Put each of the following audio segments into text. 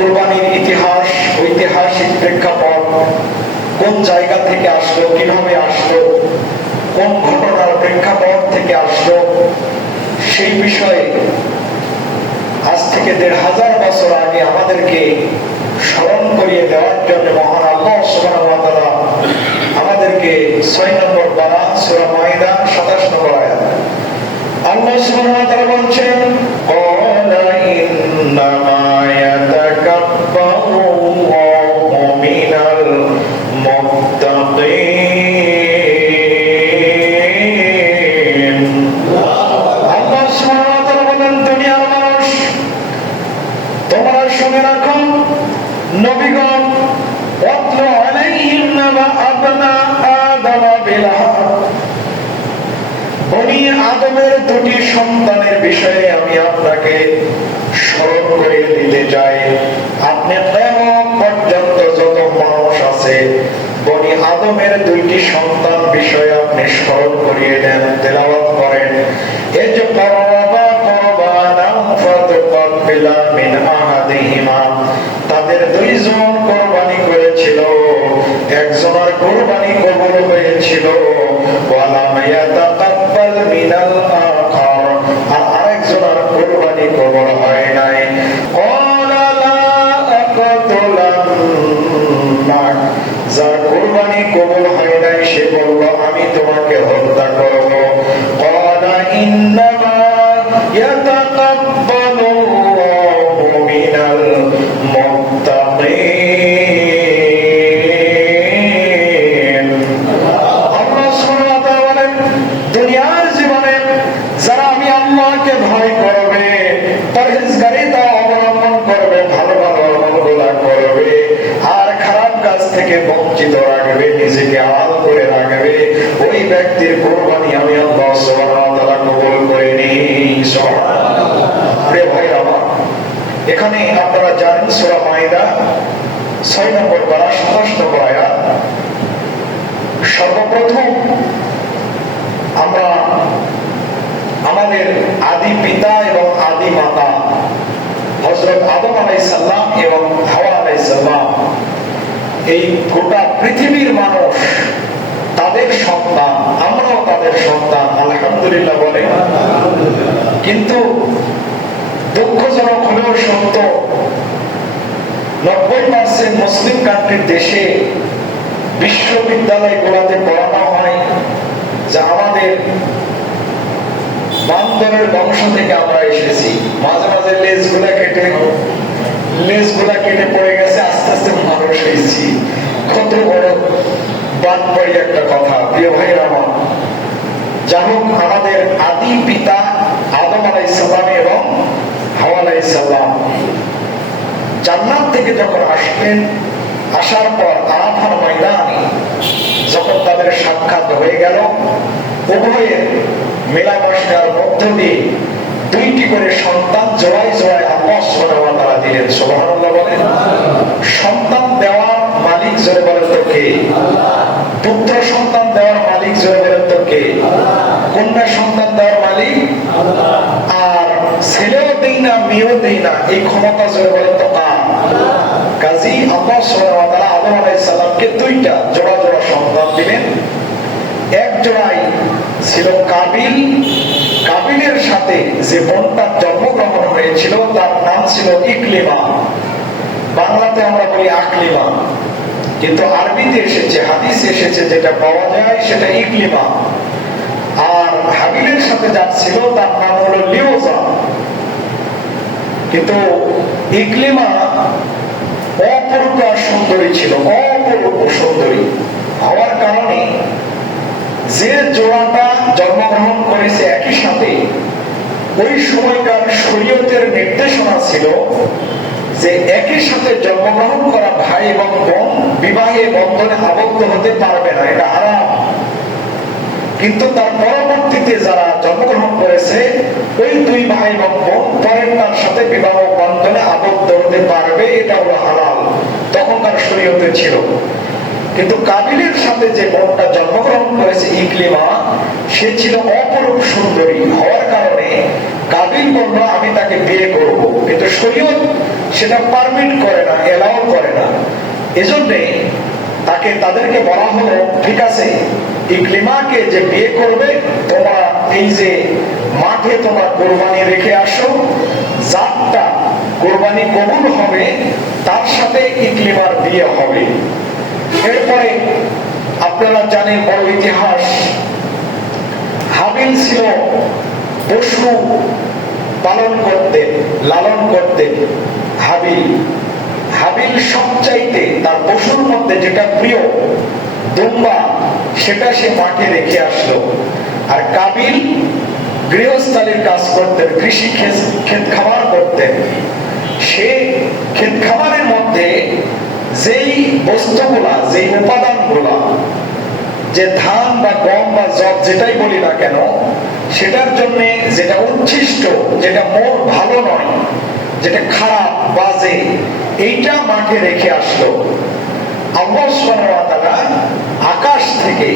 কুরবানির ইতিহাস, ঐতিহাসিক প্রেক্ষাপট, কোন জায়গা থেকে আসলো, কিভাবে আসলো, কোন ঘটনার প্রেক্ষাপট থেকে আসলো, সেই বিষয়ে আজ থেকে ১৫০০ বছর আগে আমাদেরকে স্মরণ করিয়ে দেওয়ার জন্য মহান আল্লাহ সুবহানাহু ওয়া তাআলা আমাদেরকে ৬ নম্বর পারা সূরা মাইদা ২৭ নম্বর আয়াত আল্লাহ সুবহানাহু ওয়া তাআলা বলছেন, ক্বালা ইন্নামা ইয়াতাকাব্বারুল্লাহু মিনাল মুত্তাকিন। আল্লাহ সুবহানাহু ওয়া তাআলা বলেন, দুনিয়ার মানুষ তোমরা শুনে রাখো, নবীগণ, ওয়াতলু আলাইহিম নাবা আবনা আদম বিল হক, বনি আদমের দুটি সন্তানের বিষয়ে আমি আপনাকে স্মরণ করে দিতে চাই। আপনি কিয়ামত পর্যন্ত যত মানুষ আছে বনি আদমের দুইটি সন্তান বিষয়ে আপনি স্মরণ করিয়ে দেন, তেলাওয়াত করেন। এই যে করবা করবানা ফাতুকাব্বিলা মিন আহাদিহিমা, তাদের দুইজন কুরবানি করেছিল, একজনের কুরবানি কবুল হয়েছিল, ওয়ালাম ইয়াতাকাব্বাল মিনাল আখার, আর আরেকজনের কুরবানি কবুল হয় নাই। ক্বালা লা আকতুলান্নাক, যার কুরবানি কবুল হয় নাই সে বলল আমি তোমাকে হত্যা করব। ক্বালা ইন্নামা ইয়াতাকাব্বালুল্লাহু মিনাল মুত্তাকিন। আল্লাহ সুবহানাহু ওয়া তাআলা বলেন, দুনিয়ার জীবনে যারা আমি আল্লাহকে ভয় করবে, পরহেজগারিতা অবলম্বন করবে, ভালো ভালো আমলগুলো করবে, আর খারাপ কাজ থেকে বঞ্চিত রাখবে, নিজেকে আড়াল করে রাখবে, ওই ব্যক্তির কুরবানি আমি আল্লাহ সুবহানাহু ওয়া তাআলা কবুল করে নিই। সুবহানাল্লাহ। প্রিয় ভাইরা আমার, এখানে আপনারা জানেন সূরা মাইদা ৬ নম্বর পারা ২৭ নম্বর আয়াত। সর্বপ্রথম আমরা আমাদের আদি পিতা এবং আদি মাতা হযরত আদম আলাইহিস সালাম এবং হাওয়া আলাইহিস সালাম, এই গোটা পৃথিবীর মানুষ তাদের সন্তান, আমরাও তাদের সন্তান, আলহামদুলিল্লাহ বলে। কিন্তু দুঃখজনক হলেও সত্য, ৯০% মুসলিম কান্ট্রির দেশে বিশ্ববিদ্যালয়গুলোতে পড়ানো হয় যে আমাদের বান্দরের বংশ থেকে আমরা এসেছি। মাঝে মাঝে লেজগুলা কেটে পড়ে গেছে, আস্তে আস্তে মানুষ হয়েছি। কত বড় বাটপাড়ি একটা কথা। প্রিয় ভাইরা আমার, যাই হোক, আমাদের আদি পিতা আদম আলাইহিস সালাম এবং হাওয়া আলাইহিস সালাম জান্নাত থেকে যখন আসলেন, আসার পর আরাফার ময়দানে যখন তাদের সাক্ষাৎ হয়ে গেল, উভয়ের মেলামেশার মধ্য দিয়ে দুইটি করে সন্তান জোড়ায় জোড়ায় আল্লাহ সুবহানাহু ওয়া তাআলা দিলেন। সুবহানাল্লাহ বলেন। সন্তান দেওয়ার মালিক জোরে বলেন তো কে? আল্লাহ। পুত্র সন্তান দেওয়ার মালিক জোরে বলেন তো কে? আল্লাহ। কন্যা সন্তান দেওয়ার মালিক আল্লাহ। আর ছেলেও দেই না মেয়েও দেই না, এই ক্ষমতা জোরে বলেন তো কার? আল্লাহ। কাজী আল্লাহ সুবহানাহু ওয়া তাআলা আদম আলাইহিস সালামকে দুইটা জোড়া জোড়া সন্তান দিলেন। এক জোড়ায় ছিল কাবিল। কাবিলের সাথে যে বোনটার জন্মগ্রহণ হয়েছিল তার নাম ছিল ইকলিমা। বাংলাতে আমরা বলি আকলিমা, কিন্তু আরবিতে এসেছে, হাদিসে এসেছে, যেটা পাওয়া যায় সেটা ইকলিমা। আর হাবিলের সাথে যার ছিল তার নাম হলো লিওজা। কিন্তু ইকলিমা অপরূপা সুন্দরী ছিল, অপরূপ সুন্দরী হওয়ার কারণে যে জোড়াটা জন্মগ্রহণ করেছে একই সাথে, ওই সময়কার শরীয়তের নির্দেশনা ছিল যে একই সাথে জন্মগ্রহণ করা ভাই এবং বোন বিবাহে বন্ধনে আবদ্ধ হতে পারবে না, এটা হারাম। কিন্তু তার পরবর্তীতে যারা জন্মগ্রহণ করেছে ওই দুই ভাই এবং বোন পরের তার সাথে বিবাহ বন্ধনে আবদ্ধ হতে পারবে, এটা হলো হালাল, তখনকার শরীয়তে ছিল। কিন্তু কাবিলের সাথে যে বোনটা জন্মগ্রহণ করেছে ইকলিমা, সে ছিল অপরূপ সুন্দরী হওয়ার কারণে কাবিল বলল আমি তাকে বিয়ে করব, কিন্তু শরীয়ত সেটা পারমিট করে না, এলাও করে না। এজন্যে তাদেরকে বলা হলো, ঠিক আছে, ইকলিমাকে যে বিয়ে করবে, তোমরা এই যে মাঠে তোমরা কোরবানি রেখে আসো, যারটা কোরবানি কবুল হবে তার সাথে ইকলিমার বিয়ে হবে। এরপরে আপনারা জানেন বড় ইতিহাস, হাবিল ছিল পশু পালন করতেন, লালন করতেন। হাবিল সবচাইতে তার পশুর মধ্যে যেটা প্রিয়, দুম্বা, সেটা সে মাঠে রেখে আসলো। আর কাবিল গৃহস্থালির কাজ করতেন, কৃষি ক্ষেত খামার করতেন। সে ক্ষেত খামারের মধ্যে যেই বস্তুগুলা, যেই উপাদানগুলা, যে ধান বা গম বা জব যেটাই বলি না কেন, সেটার জন্য যেটা উচ্ছিষ্ট, যেটা মোর ভালো নয়, যেটা খারাপ বাজে, এইটা মাঠে রেখে আসলো। আল্লাহ সুবহানাহু ওয়া তাআলা আকাশ থেকে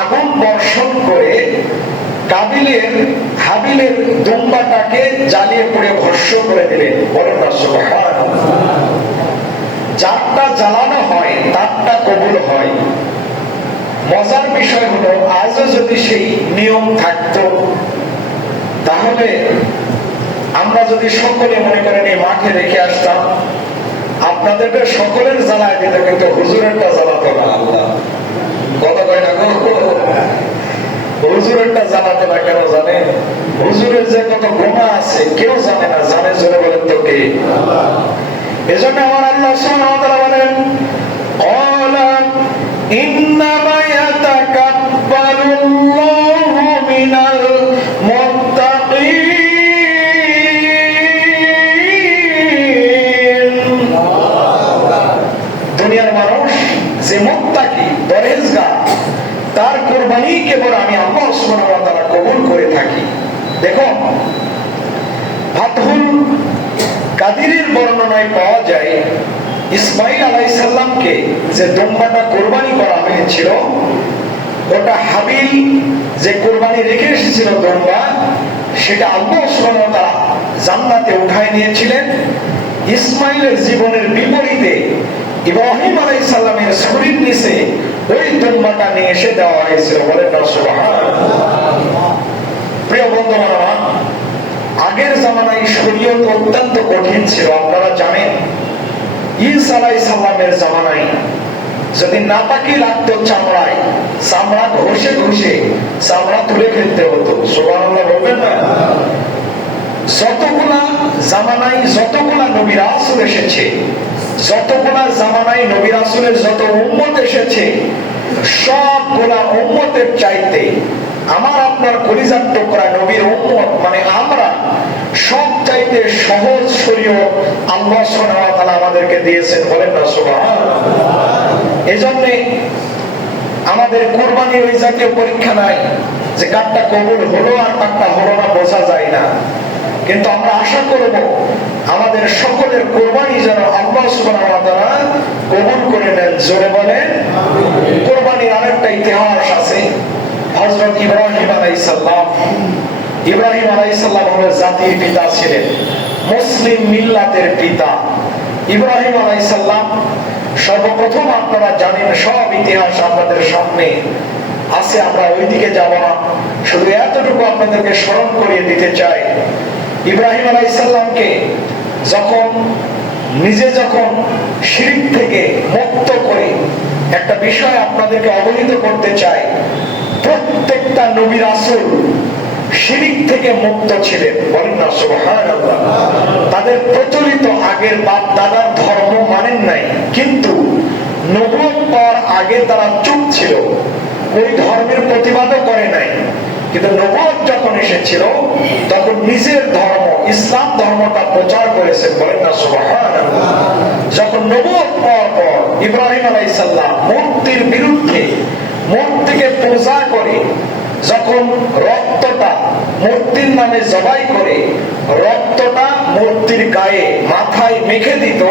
আগুন বর্ষণ করে হাবিলের দুম্বাটাকে জ্বালিয়ে পুড়ে ভস্ম করে দিলেন। বলেন না সুবহানাল্লাহ। যারটা জ্বালানো হয় তারটা কবুল হয়। মজার বিষয় হলো, আজও যদি সেই নিয়ম থাকতো, তাহলে আমরা যদি সকলে মনে করেন এই মাঠে রেখে আসতাম, আপনাদেরকে সকলের জ্বালায় দিত, কিন্তু হুজুরেরটা জ্বালাতো না। আল্লাহ কথা কয় না গো, হুজুরেরটা জ্বালাতো না কেন জানেন? হুজুরের যে কত গুনাহ আছে কেউ জানে না, জানে জোরে বলেন তো কে? এজন্য আমার আল্লাহ সুবহানাহু ওয়া তাআলা বলেন, ক্বালা ইন্নামা ইয়াতাকাব্বালুল্লাহু মিনাল মুত্তাকিন। দুনিয়ার মানুষ যে মুত্তাকি, পরহেজগার, তার কুরবানি কেবল আমি আল্লাহ সুবহানাহু ওয়া তাআলা কবুল করে থাকি। দেখো, ফাতহুল কাদিরের বর্ণনায় পাওয়া যায়, ইসমাঈল আলাইহিস সালামকে যে দুম্বাটা কুরবানি করা হয়েছিল, ওটা হাবিল যে কুরবানি রেখে এসেছিল দুম্বা, সেটা আল্লাহ সুবহানাহু ওয়া তাআলা জান্নাতে উঠায় নিয়েছিলেন। ইসমাঈলের জীবনের বিপরীতে ইব্রাহিম আলাইহিস সালামের শরীর নিচে ওই দুম্বাটা নিয়ে এসে দেওয়া হয়েছিল। বলেন না সুবহানাল্লাহ। প্রিয় বন্ধুগণ, আগের জামানায় শরীয়ত অত্যন্ত কঠিন ছিল। আপনারা জানেন, ঈসা আলাইহিস সালামের জামানায় যদি নাপাকি লাগতো চামড়ায়, চামড়া ঘষে ঘষে চামড়া তুলে ফেলতে হতো। সুবহানাল্লাহ বলবেন না? যতগুলা জামানায় যতগুলা নবী রাসূল এসেছে, যতগুলা জামানায় নবী রাসূলের যত উম্মত এসেছে, সবগুলা উম্মতের চাইতে আমার আপনার কলিজার টুকরা নবীর উম্মত মানে আমরা সব চাইতে সহজ শরীয়ত আল্লাহ সুবহানাহু ওয়া তাআলা আমাদেরকে দিয়েছেন। বলেন না সুবহানাল্লাহ। এজন্য আমাদের কুরবানির ওই জাতীয় পরীক্ষা নাই যে কারটা কবুল হলো আর কারটা হলো না, বোঝা যায় না। কিন্তু আমরা আশা করব আমাদের সকলের কুরবানি যেন আল্লাহ সুবহানাহু ওয়া তাআলা কবুল করে নেন। জোরে বলেন। কুরবানির আরেকটা ইতিহাস আছে। হযরত ইব্রাহিম আলাইহিস সালাম, ইব্রাহিম আলাইহিস সালাম হলো জাতির পিতা ছিলেন, মুসলিম মিল্লাতের পিতা। ইব্রাহিম আলাইহিস সালাম সর্বপ্রথম, আপনারা জানেন, সব ইতিহাস আপনাদের সামনে আছে, আমরা ওইদিকে যাব না, শুধু এতটুকু আপনাদেরকে স্মরণ করিয়ে দিতে চাই। ইব্রাহিম আলাইহিস সালামকে যখন শিরক থেকে মুক্ত করে একটা বিষয় আপনাদেরকে অবহিত করতে চাই, প্রত্যেকটা নবী রাসূল শিরক থেকে মুক্ত ছিলেন। বলেন না সুবহানাল্লাহ। তাদের প্রচলিত আগের বাপ দাদার ধর্ম মানেন নাই, কিন্তু নবুয়ত পাওয়ার আগে তারা চুপ ছিল, ওই ধর্মের প্রতিবাদও করে নাই। কিন্তু নবুয়ত যখন এসেছিল তখন নিজের ধর্ম ইসলাম ধর্মটা প্রচার করেছেন। বলেন না সুবহানাল্লাহ। যখন নবুয়ত পাওয়ার পর ইব্রাহিম আলাইহিস সালাম মূর্তির বিরুদ্ধে, মূর্তিকে পূজা করে যখন রক্তটা মূর্তির নামে জবাই করে রক্তটা মূর্তির গায়ে মাথায় মেখে দিত,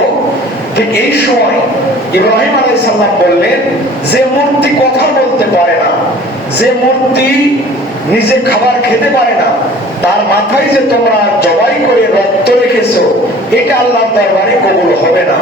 ঠিক এই সময় ইব্রাহিম আলাইহিস সালাম বললেন, যে মূর্তি কথা বলতে পারে না, যে মূর্তি নিজে খাবার খেতে পারে না, তার মাথায় যে তোমরা জবাই করে রক্ত রেখেছো, এটা আল্লাহর দরবারে কবুল হবে না।